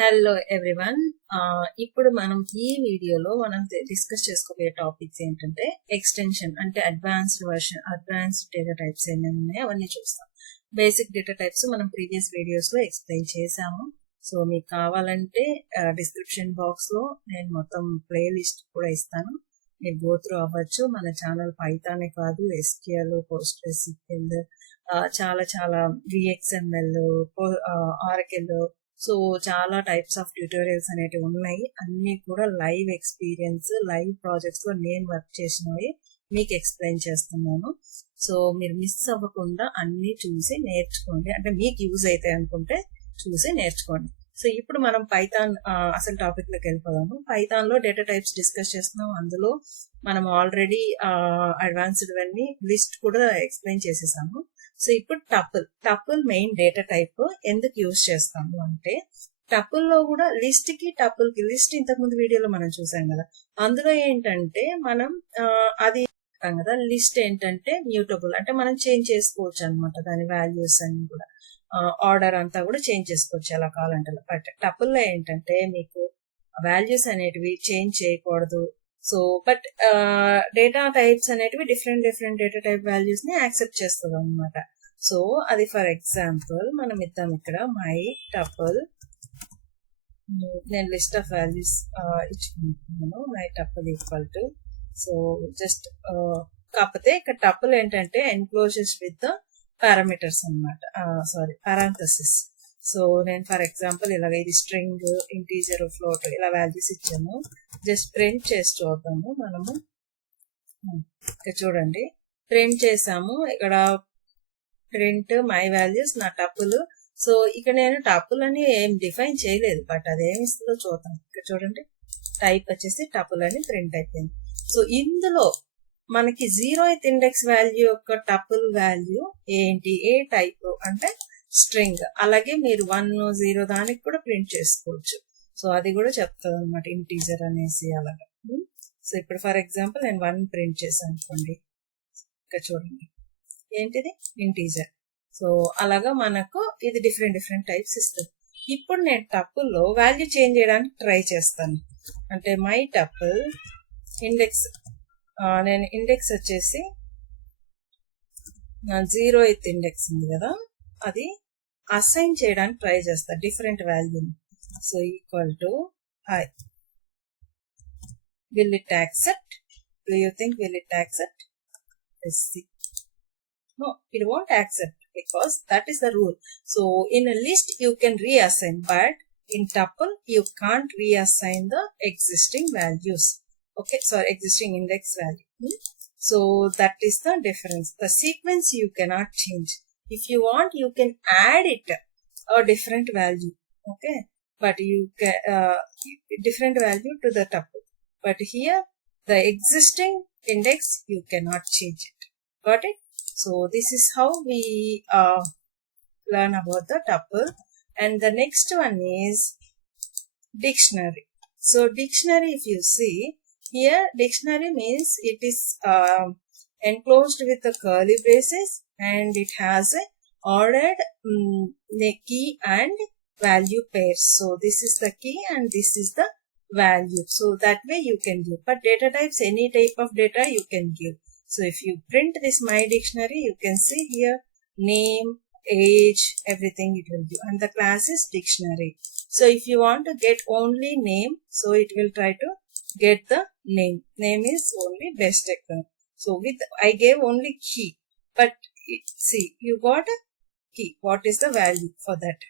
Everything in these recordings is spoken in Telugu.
Hello everyone. ఇప్పుడు మనం ఈ వీడియోలో డిస్కస్ చేసుకోబోయే టాపిక్స్ ఏంటంటే ఎక్స్టెన్షన్ అంటే అడ్వాన్స్డ్ డేటా టైప్స్ ఏమేమి ఉన్నాయో అవన్నీ చూస్తాం. బేసిక్ డేటా టైప్స్ మనం ప్రీవియస్ వీడియోస్ లో ఎక్స్ప్లెయిన్ చేసాము. సో మీకు కావాలంటే డిస్క్రిప్షన్ బాక్స్ లో నేను మొత్తం ప్లే లిస్ట్ కూడా ఇస్తాను, మీరు గో త్రూ అవ్వచ్చు. మన ఛానల్ పైథానే కాదు, SQL, PostgreSQL, చాలా చాలా VXML, ఆరకిల్, సో చాలా టైప్స్ ఆఫ్ ట్యూటోరియల్స్ అనేటివి ఉన్నాయి. అన్ని కూడా లైవ్ ఎక్స్పీరియన్స్, లైవ్ ప్రాజెక్ట్స్ లో నేను వర్క్ చేసినవి మీకు ఎక్స్ప్లెయిన్ చేస్తున్నాను. సో మీరు మిస్ అవ్వకుండా అన్ని చూసి నేర్చుకోండి, అంటే మీకు యూజ్ అవుతాయి అనుకుంటే చూసి నేర్చుకోండి. సో ఇప్పుడు మనం పైథాన్ అసలు టాపిక్ లోకి వెళ్ళిపోదాము. పైథాన్ లో డేటా టైప్స్ డిస్కస్ చేస్తున్నాం. అందులో మనం ఆల్రెడీ అడ్వాన్స్డ్ అన్ని లిస్ట్ కూడా ఎక్స్ప్లెయిన్ చేసేసాము. సో ఇప్పుడు టపుల్ మెయిన్ డేటా టైప్ ఎందుకు యూజ్ చేస్తాము అంటే, టపుల్ లో కూడా లిస్ట్ కి టపుల్ కి లిస్ట్ ఇంతకుముందు వీడియోలో మనం చూసాం కదా, అందులో ఏంటంటే మనం అది కదా, లిస్ట్ ఏంటంటే మ్యూటబుల్, అంటే మనం చేంజ్ చేసుకోవచ్చు అనమాట దాని వాల్యూస్ అన్ని కూడా, ఆర్డర్ అంతా కూడా చేంజ్ చేసుకోవచ్చు ఎలా కావాలంటే. బట్ టపుల్ లో ఏంటంటే మీకు వాల్యూస్ అనేటివి చేంజ్ చేయకూడదు. సో బట్ డేటా టైప్స్ అనేటివి డిఫరెంట్ డేటా టైప్ వాల్యూస్ ని యాక్సెప్ట్ చేస్తుంది అనమాట. సో అది ఫర్ ఎగ్జాంపుల్ మనం ఇద్దాం ఇక్కడ మై టపుల్, నేను లిస్ట్ ఆఫ్ వాల్యూస్ ఇచ్చుకుంటున్నాను, my tuple equal to, so just కాకపోతే ఇక్కడ టపుల్ ఏంటంటే ఎన్క్లోజర్స్ విత్ ద పారామీటర్స్ అనమాట, సారీ పారాంథసిస్. సో నేను ఫర్ ఎగ్జాంపుల్ ఇలాగ ఇది స్ట్రింగ్, ఇంటీజర్, ఫ్లోట్ ఇలా వాల్యూస్ ఇచ్చాను. జస్ట్ ప్రింట్ చేసి చూద్దాము మనము. ఇక్కడ చూడండి, ప్రింట్ చేసాము. ఇక్కడ ప్రింట్ మై వాల్యూస్ నా టపుల్. సో ఇక్కడ నేను టపుల్ అని ఏం డిఫైన్ చేయలేదు, బట్ అదేమి ఇస్తుందో చూద్దాం. ఇక్కడ చూడండి, టైప్ వచ్చేసి టపుల్ అని ప్రింట్ అయిపోయింది. సో ఇందులో మనకి 0th ఇండెక్స్ వాల్యూ యొక్క టపుల్ వాల్యూ ఏంటి, ఏ టైప్ అంటే స్ట్రింగ్. అలాగే మీరు 1, 0 దానికి కూడా ప్రింట్ చేసుకోవచ్చు. సో అది కూడా చెప్తుంది అనమాట, ఇంటీజర్ అనేసి అలాగా. సో ఇప్పుడు ఫర్ ఎగ్జాంపుల్ నేను 1 ప్రింట్ చేశాను అనుకోండి, ఇక్కడ చూడండి ఏంటిది ఇంటీజర్. సో అలాగా మనకు ఇది డిఫరెంట్ టైప్స్ ఇస్తుంది. ఇప్పుడు నేను టపుల్లో వాల్యూ చేంజ్ చేయడానికి ట్రై చేస్తాను. అంటే మై టపుల్ ఇండెక్స్, నేను ఇండెక్స్ వచ్చేసి 0th ఇండెక్స్ ఉంది కదా, అది అసైన్ చేయడానికి ట్రై చేస్తా డిఫరెంట్ వాల్యూని. So equal to high, will it accept? Do you think will it accept? Let's see. No, it won't accept because that is the rule. So in a list you can reassign, but in tuple you can't reassign the existing values. Okay, sorry, existing index value. So that is the difference. The sequence you cannot change. If you want, you can add it a different value. Okay, but you can different value to the tuple. But here the existing index you cannot change it. Got it? So this is how we learn about the tuple. And the next one is dictionary. So dictionary, if you see here, dictionary means it is enclosed with the curly braces and it has a ordered key and value pairs. So this is the key and this is the value. So that way you can give. But data types, any type of data you can give. So if you print this my dictionary, you can see here name, age, everything it will give. And the class is dictionary. So if you want to get only name, so it will try to get the name. Name is only best example. So with I gave only key, but see you got a key. What is the value for that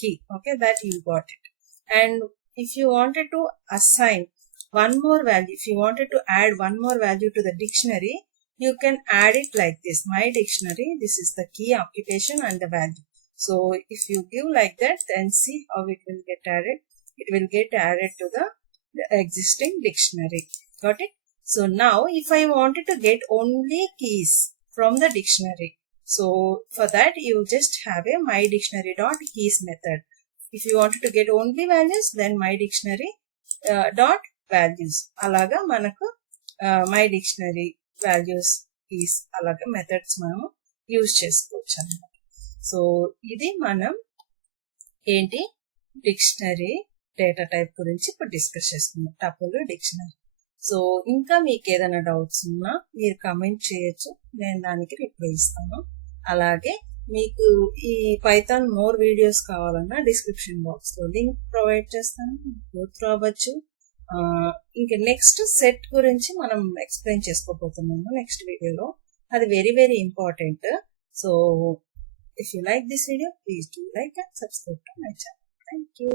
key? Okay, that you got it. And if you wanted to assign one more value, if you wanted to add one more value to the dictionary, you can add it like this. My dictionary, this is the key, occupation and the value. So if you give like that, then see how it will get added. It will get added to the existing dictionary. Got it? So now if I wanted to get only keys from the dictionary, so for that you just have a my dictionary dot keys method. If you wanted to get only values, then my dictionary dot values. అలాగా మనకు మై డిక్షనరీ వాల్యూస్ కీస్ అలాగా మెథడ్స్ మనం యూజ్ చేసుకోవచ్చు అన్నమాట. సో ఇది మనం ఏంటి డిక్షనరీ డేటా టైప్ గురించి ఇప్పుడు డిస్కస్ చేస్తున్నాం. Tuple dictionary. సో ఇంకా మీకు ఏదైనా డౌట్స్ ఉన్నా మీరు కమెంట్ చేయొచ్చు, నేను దానికి రిప్లై ఇస్తాను. అలాగే మీకు ఈ పైథాన్ మోర్ వీడియోస్ కావాలన్నా డిస్క్రిప్షన్ బాక్స్ లో లింక్ ప్రొవైడ్ చేస్తాను, గోత్రు అవ్వచ్చు. ఇంకా నెక్స్ట్ సెట్ గురించి మనం ఎక్స్ప్లెయిన్ చేసుకోబోతున్నాము నెక్స్ట్ వీడియోలో. అది very very important. So if you like this video, please do like and subscribe to my channel. Thank you.